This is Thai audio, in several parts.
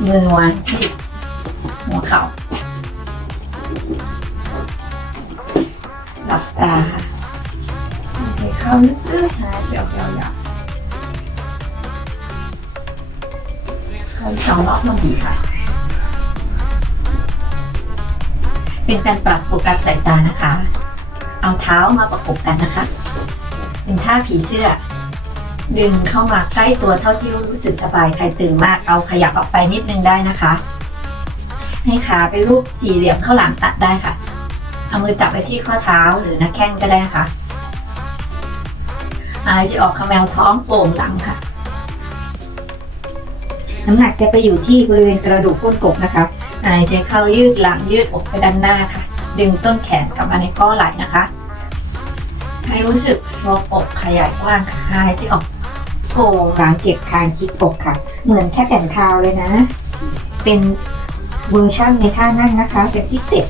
มือวางที่หัวเข่าหลับตาค่ะหายใจเข้าลึกๆหายใจออกยาวๆเข้าสองรอบมันดีค่ะ เป็นการปรับโฟกัสสายตานะคะ เอาเท้ามาประกบกันนะคะ เป็นท่าผีเสื้อ ดึงเข้ามาใกล้ตัวเท่าที่รู้สึกสบายใครตึงมากเอาขยับออกไปนิดนึงได้นะคะ ให้ขาเป็นรูปสี่เหลี่ยมเข้าหลังตัดได้ค่ะ เอามือจับไปที่ข้อเท้าหรือหน้าแข้งก็ได้ค่ะหายใจออกขมวท้องโป่งหลังค่ะ น้ำหนักจะไปอยู่ที่บริเวณกระดูกก้นกบนะคะหายใจเข้ายืดหลังยืดอกไปด้านหน้าค่ะ ดึงต้นแขนกลับมาในข้อไหล่นะคะ ให้รู้สึกโซบอกขยายกว้างค่ะหายใจออก โก่งหลังเก็บคางคิดอกค่ะ เหมือนแค่แผ่นคาวเลยนะ เป็นเวอร์ชันในท่านั่งนะคะ เป็นซิกเต็ป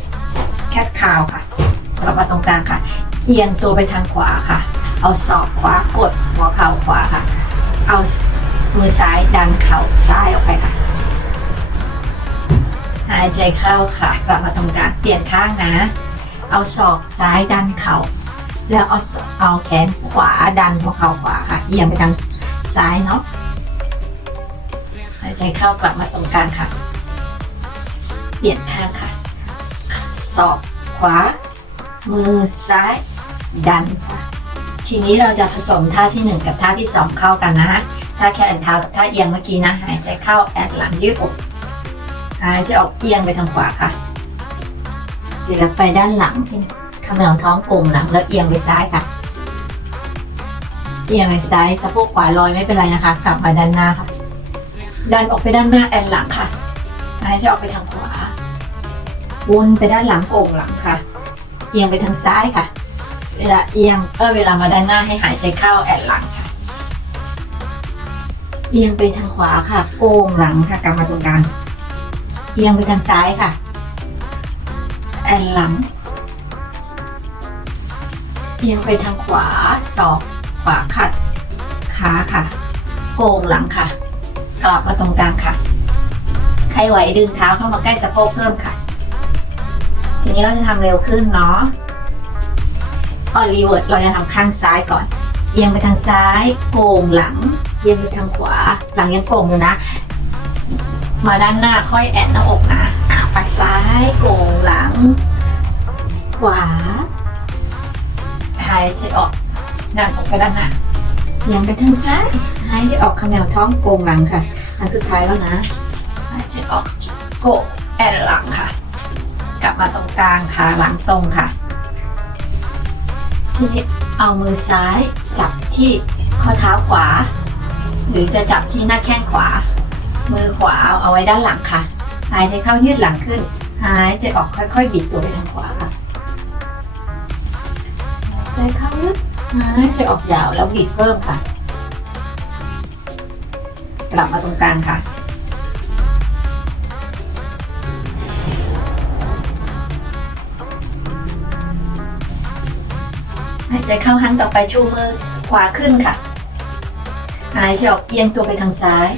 แคทคาวค่ะสลับมาตรงกลางค่ะ เอียงตัวไปทางขวาค่ะ เอาศอกขวากดหัวเข่าขวาค่ะ เอามือซ้ายดันเข่าซ้ายออกไปค่ะ หายใจเข้าค่ะกลับมาตรงกลางเปลี่ยนข้างนะ เอาศอกซ้ายดันเข่าแล้วเอาเอาแขนขวาดันหัวเข่าขวาค่ะเอียงไปทาง ซ้ายเนาะหายใจเข้ากลับมาตรงกลางค่ะ เปลี่ยนข้างค่ะศอกขวา มือซ้าย ดันทีนี้เราจะผสมท่าที่หนึ่งกับท่าที่สองเข้ากันนะท่าแขนเท้ากับท่าเอียงเมื่อกี้นะหายใจเข้าแอนหลังยืดอกหายใจออกเอียงไปทางขวาค่ะ เสร็จแล้วไปด้านหลังขมวท้องโก่งหลังแล้วเอียงไปซ้ายค่ะ เอียงไปซ้ายสะโพกขวาลอยไม่เป็นไรนะคะกลับมาด้านหน้าค่ะดันออกไปด้านหน้าแอนหลังค่ะหายใจออกไปทางขวาวนไปด้านหลังโก่งหลังค่ะ เอียงไปทางซ้ายค่ะ เวลาเอียงเออเวลามาด้านหน้าให้หายใจเข้าแอนหลังค่ะ เอียงไปทางขวาค่ะ โก่งหลังค่ะกลับมาตรงกลางเอียงไปทางซ้ายค่ะ แอนหลัง เอียงไปทางขวาศอก ขวาขัดขาค่ะ โกงหลังค่ะ กลับมาตรงกลางค่ะใครไหวดึงเท้าเข้ามาใกล้สะโพกเพิ่มค่ะ ทีนี้เราจะทำเร็วขึ้นเนาะออรีเวิร์ดเราจะทำข้างซ้ายก่อนเอียงไปทางซ้ายโก่งหลังเอียงไปทางขวา หลังยังโก่งอยู่นะ มาด้านหน้าค่อยแอนหน้าอกนะอะไปซ้ายโก่งหลัง ขวาหายใจออก ดันออกไปด้านหน้าเอียงไปทางซ้ายหายใจออกขมวท้องโก่งหลังค่ะ อันสุดท้ายแล้วนะหายใจออกโกะแอนหลังค่ะ กลับมาตรงกลางค่ะหลังตรงค่ะ ทีนี้เอามือซ้ายจับที่ข้อเท้าขวา หรือจะจับที่หน้าแข้งขวา มือขวาเอาเอาไว้ด้านหลังค่ะ หายใจเข้ายืดหลังขึ้น หายใจออกค่อยๆบิดตัวไปทางขวาค่ะหายใจเข้าลึก หายใจออกยาวแล้วบิดเพิ่มค่ะ กลับมาตรงกลางค่ะ หายใจเข้าหันต่อไปชูมือขวาขึ้นค่ะ หายใจออกเอียงตัวไปทางซ้าย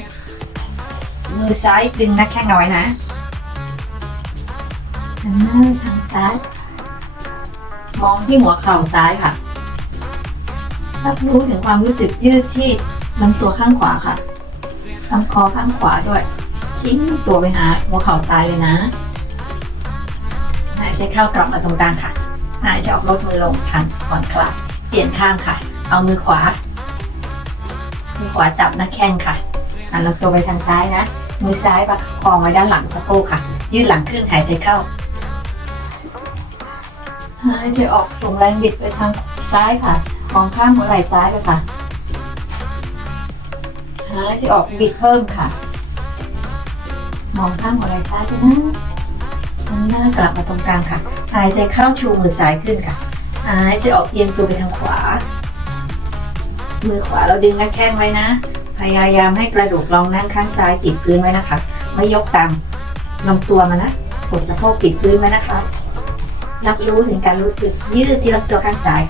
มือซ้ายดึงน้าแข้งเอาไว้นะหันหน้าทางซ้าย มองที่หัวเข่าซ้ายค่ะ รับรู้ถึงความรู้สึกยืดที่ลำตัวข้างขวาค่ะลำคอข้างขวาด้วย ทิ้งตัวไปหาหัวเข่าซ้ายเลยนะ หายใจเข้ากลับมาตรงกลางค่ะ หายใจออกลดมือลงทันผ่อนคลาย เปลี่ยนข้างค่ะ เอามือขวา มือขวาจับหน้าแข้งค่ะหันลำตัวไปทางซ้ายนะ มือซ้ายประคองไว้ด้านหลังสะโพกค่ะ ยืดหลังขึ้นหายใจเข้า หายใจออกส่งแรงบิดไปทางซ้ายค่ะ มองข้ามหัวไหล่ซ้ายเลยค่ะหายใจออกบิดเพิ่มค่ะ มองข้ามหัวไหล่ซ้ายไปนะหันหน้ากลับมาตรงกลางค่ะ หายใจเข้าชูมือซ้ายขึ้นค่ะ หายใจออกเอียงตัวไปทางขวา มือขวาเราดึงหน้าแข้งไว้นะ พยายามให้กระดูกรองนั่งข้างซ้ายติดพื้นไว้นะคะ ไม่ยกตามลำตัวมานะกดสะโพกติดพื้นไว้นะคะ รับรู้ถึงการรู้สึกยืดที่ลำตัวข้างซ้าย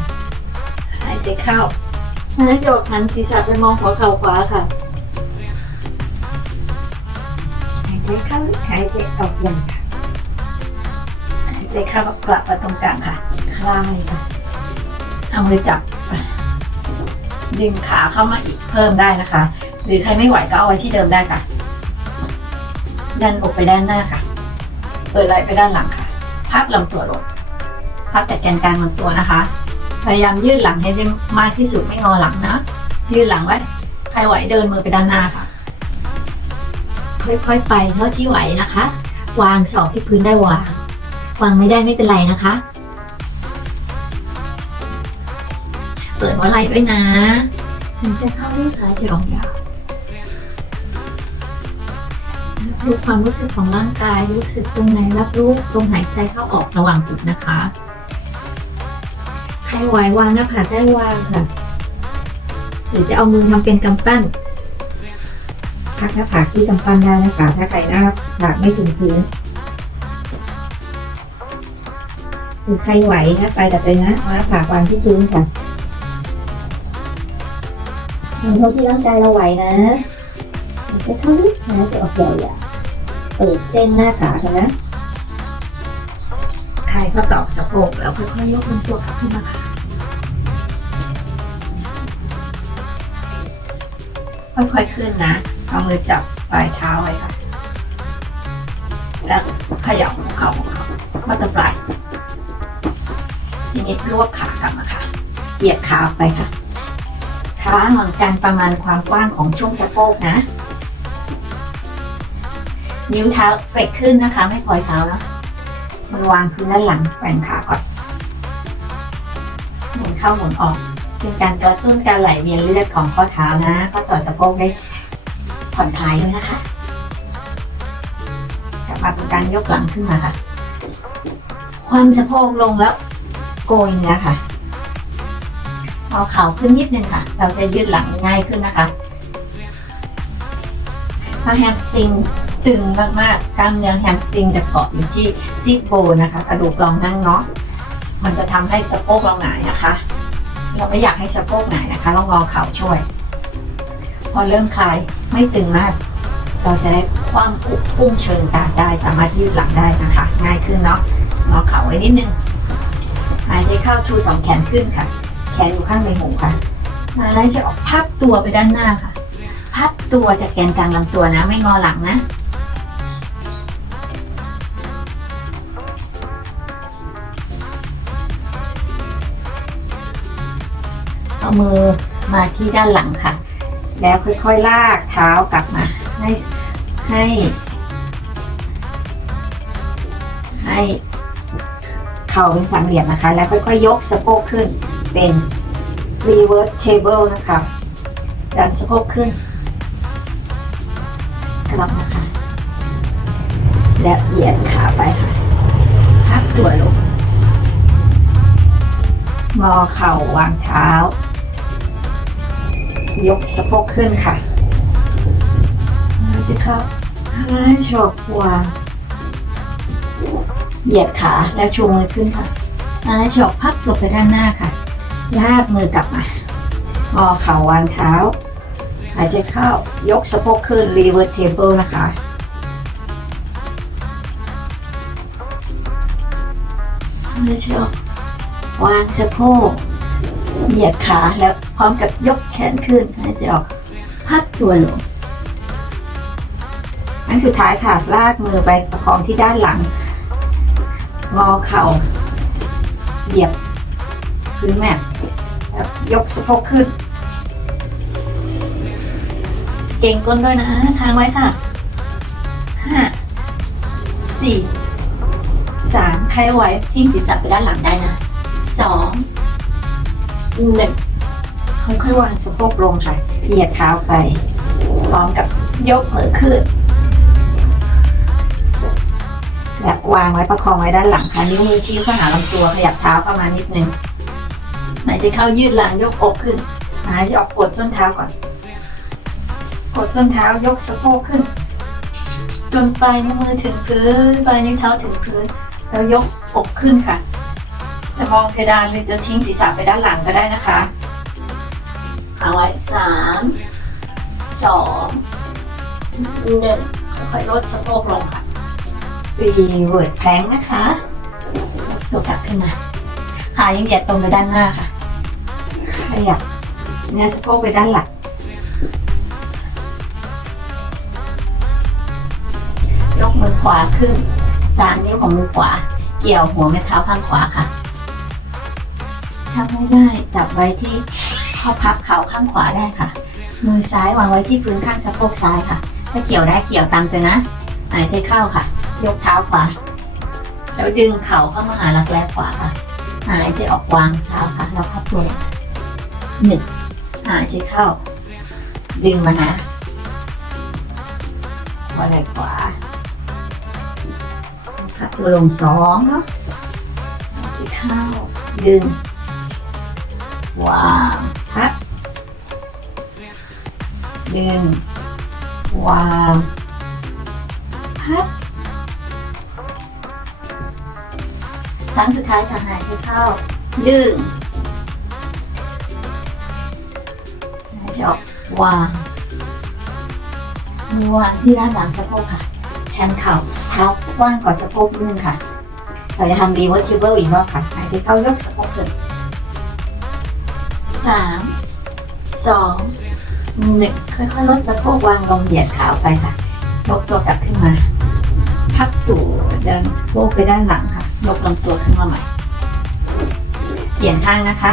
ยใจเข้าหายใจออกหันศีรษะไปมองหัวเข่าขวาค่ะ หายใจใจเข้าหายใจออกอย่างค่ะหายใจเข้ากลับมาตรงกลางค่ะ คลายค่ะ เอามือจับ ดึงขาเข้ามาอีกเพิ่มได้นะคะ หรือใครไม่ไหวก็เอาไว้ที่เดิมได้ค่ะ ดันอกไปด้านหน้าค่ะ เปิดไหล่ไปด้านหลังค่ะ พับลำตัวลงพับแต่แกนกลางลำตัวนะคะ พยายามยืดหลังให้ได้มากที่สุดไม่งอหลังนะ ยืดหลังไว้ ใครไหวเดินมือไปด้านหน้าค่ะ ค่อยๆไปเท่าที่ไหวนะคะ วางศอกที่พื้นได้วาง วางไม่ได้ไม่เป็นไรนะคะ เปิดหัวไหล่ด้วยนะถึงจะเข้าที่ขาจะลงยาวรับรู้ความรู้สึกของร่างกายรู้สึกตรงไหนรับรู้ตรงหายใจเข้าออกระหว่างจุดนะคะ ใครไหววางหน้าผากได้วางค่ะ หรือจะเอามือทำเป็นกำปั้นพักหน้าผากที่กำปั้นได้นะคะถ้าใครหน้าผากไม่ถึงพื้นหรือใครไหวนะไปแต่เลยนะเอาหน้าผากวางที่พื้นค่ะทำเท่าที่ร่างกายเราไหวนะจะเข้าลึกนะจะออกใหญ่อะเปิดเส้นหน้าขาค่ะนะใครก็ตอกสะโพกแล้วค่อยๆยกลำตัวขึ้นมาค่ะ ค่อยๆขึ้นนะ เอามือจับปลายเท้าไว้ค่ะ แล้วขยับเข่าหัวเขาบัตเตอร์ฟลายทีนี้รวบขากลับมาค่ะ เหยียดขาออกไปค่ะขาห่างกันประมาณความกว้างของช่วงสะโพกนะ นิ้วเท้าเฟกขึ้นนะคะ ไม่ปล่อยเท้าแล้วมือวางพื้นด้านหลังแกว่งขาก่อนหมุนเข้าหมุนออก เป็นการกระตุ้นการไหลเวียนเลือดของข้อเท้านะข้อต่อสะโพกได้ผ่อนคลายด้วยนะคะกลับมาเป็นการยกหลังขึ้นมาค่ะ ความสะโพกลงแล้วโกยเนื้อค่ะเอาเข่าขึ้นนิดนึงค่ะ เราจะยืดหลังง่ายขึ้นนะคะถ้าแฮมสตริงตึงมากๆ กล้ามเนื้อแฮมสตริงจะเกาะอยู่ที่ซีกโบนนะคะ กระดูกรองนั่งเนาะ มันจะทำให้สะโพกเราหงายนะคะ เราไม่อยากให้สะโพกหงายนะคะเรางอเข่าช่วย พอเริ่มคลายไม่ตึงมาก เราจะได้คว่ำอุกพุ่งเชิงกราได้สามารถยืดหลังได้นะคะ ง่ายขึ้นเนาะงอเข่าไว้นิดนึงหายใจเข้าชูสองแขนขึ้นค่ะ แขนอยู่ข้างในหูค่ะหายใจออกพับตัวไปด้านหน้าค่ะ พับตัวจากแกนกลางลำตัวนะ ไม่งอหลังนะ มือมาที่ด้านหลังค่ะ แล้วค่อยๆลากเท้ากลับมาให้ให้ ให้เข่าเป็นสามเหลี่ยมนะคะ แล้วค่อยๆยกสะโพกขึ้นเป็น reverse table นะคะดันสะโพกขึ้นกลับมาค่ะและเหยียดขาไปค่ะพักตัวลงงอเข่าวางเท้า ยกสะโพกขึ้นค่ะหายใจเข้าหายใจออกวเหยียดขาและชูมือขึ้นค่ะหายใจออกพับตัวไปด้านหน้าค่ะ ลากมือกลับมางอเข่าวางเท้า หายใจเข้า ยกสะโพกขึ้น reverse table นะคะหายใจออกวางสะโพก เหยียดขาแล้ว พร้อมกับยกแขนขึ้นหายใจออกพับตัวลงอันสุดท้ายค่ะ ลากมือไปประคองที่ด้านหลัง งอเข่า เหยียบพื้นแม่ยกสะโพกขึ้น เก่งก้นด้วยนะทางไว้ค่ะห้าสี่สามใครไหวทิ้งศีรษะไปด้านหลังได้นะสองหนึ่ง ค่อยๆวางสะโพกลงค่ะเหยียดเท้าไป พร้อมกับยกมือขึ้นและวางไว้ประคองไว้ด้านหลังค่ะ นิ้วมือชี้เข้าหาลำตัวขยับเท้าเข้ามาณนิดนึงหายใจเข้ายืดหลังยกอกขึ้นหายใจออกกดส้นเท้าก่อน กดส้นเท้ายกสะโพกขึ้น จนปลายนิ้วมือถึงพื้นปลายนิ้วเท้าถึงพื้นแล้วยกอกขึ้นค่ะ จะมองเพดานหรือจะทิ้งศีรษะไปด้านหลังก็ได้นะคะ เอาไว้สามสองหนึ่งค่อยๆลดสะโพกลงค่ะรีเวิร์ดแพลงนะคะ ตัวกลับขึ้นมาขายังเหยียดตรงไปด้านหน้าค่ะขยับเนื้อสะโพกไปด้านหลังยกมือขวาขึ้นสามนิ้วของมือขวา เกี่ยวหัวแม่เท้าข้างขวาค่ะทำไม่ได้จับไว้ที่ ข้อพับเข่าข้างขวาได้ค่ะ มือซ้ายวางไว้ที่พื้นข้างสะโพกซ้ายค่ะ ถ้าเกี่ยวได้เกี่ยวตามตัวนะ หายใจเข้าค่ะ ยกเท้าขวา แล้วดึงเข่าเข้ามาหารักแร้ขวาค่ะ หายใจออกวางเท้าค่ะแล้วพับตัวหนึ่งหายใจเข้า ดึงมาหาหัวไหล่ขวาพับตัวลงสองเนาะหายใจเข้า ดึงวาง พับดึง วางพับครั้งสุดท้ายค่ะหายใจเข้า ดึงหายใจออก วางมือวางที่ด้านหลังสะโพกค่ะ ชันเข่าเท้ากว้างกว่าสะโพกนิดนึงค่ะ เราจะทำ reversible อีกรอบค่ะ หายใจเข้ายกสะโพกขึ้น สามสองหนึ่งค่อยๆลดสะโพกวางลงเหยียดขาไปค่ะยกตัวกลับขึ้นมา พับตูดเดินสะโพกไปด้านหลังค่ะยกลำตัวขึ้นมาใหม่เปลี่ยนข้างนะคะ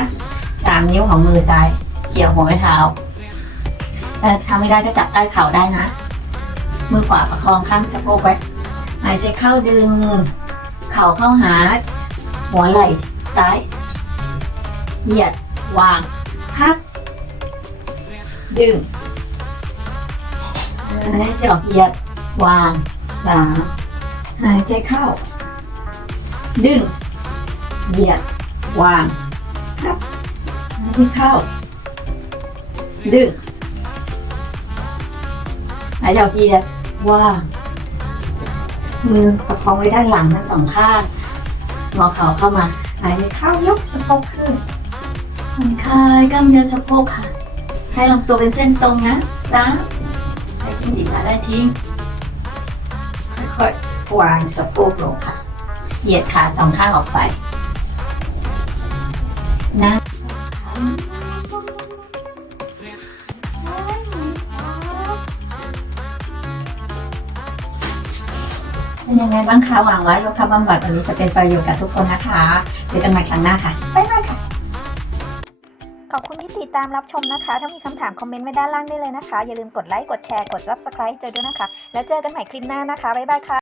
สามนิ้วของมือซ้าย เกี่ยวหัวแม่เท้าเอ่ทำไม่ได้ก็จับใต้เข่าได้นะ มือขวาประคองข้างสะโพกไว้หายใจเข้าดึง เข่าเข้าหา หัวไหล่ซ้าย เหยียดวาง พับดึงหายใจออกเหยียดวางสามหายใจเข้า ดึงเหยียดวางพับหายใจเข้า ดึงหายใจออกเหยียดวางมือประคองไว้ด้านหลังทั้งสองข้างงอเข่าเข้ามาหายใจเข้ายกสะโพกขึ้น ผ่อนคลายกล้ามเนื้อสะโพกค่ะ ให้ลำตัวเป็นเส้นตรงนะจ้าให้ทิ้งศีรษะได้ทิ้งค่อยๆวางสะโพกลงค่ะ เหยียดขาสองข้างออกไปนั่งเป็นยังไงบ้างคะหวังว่าโยคะบำบัดวันนี้จะเป็นประโยชน์กับทุกคนนะคะเจอกันใหม่ครั้งหน้าค่ะ บ๊ายบายค่ะ ตามรับชมนะคะ ถ้ามีคำถามคอมเมนต์ไว้ด้านล่างได้เลยนะคะ อย่าลืมกดไลค์ กดแชร์ กด subscribe เจอด้วยนะคะ แล้วเจอกันใหม่คลิปหน้านะคะ บ๊ายบายค่ะ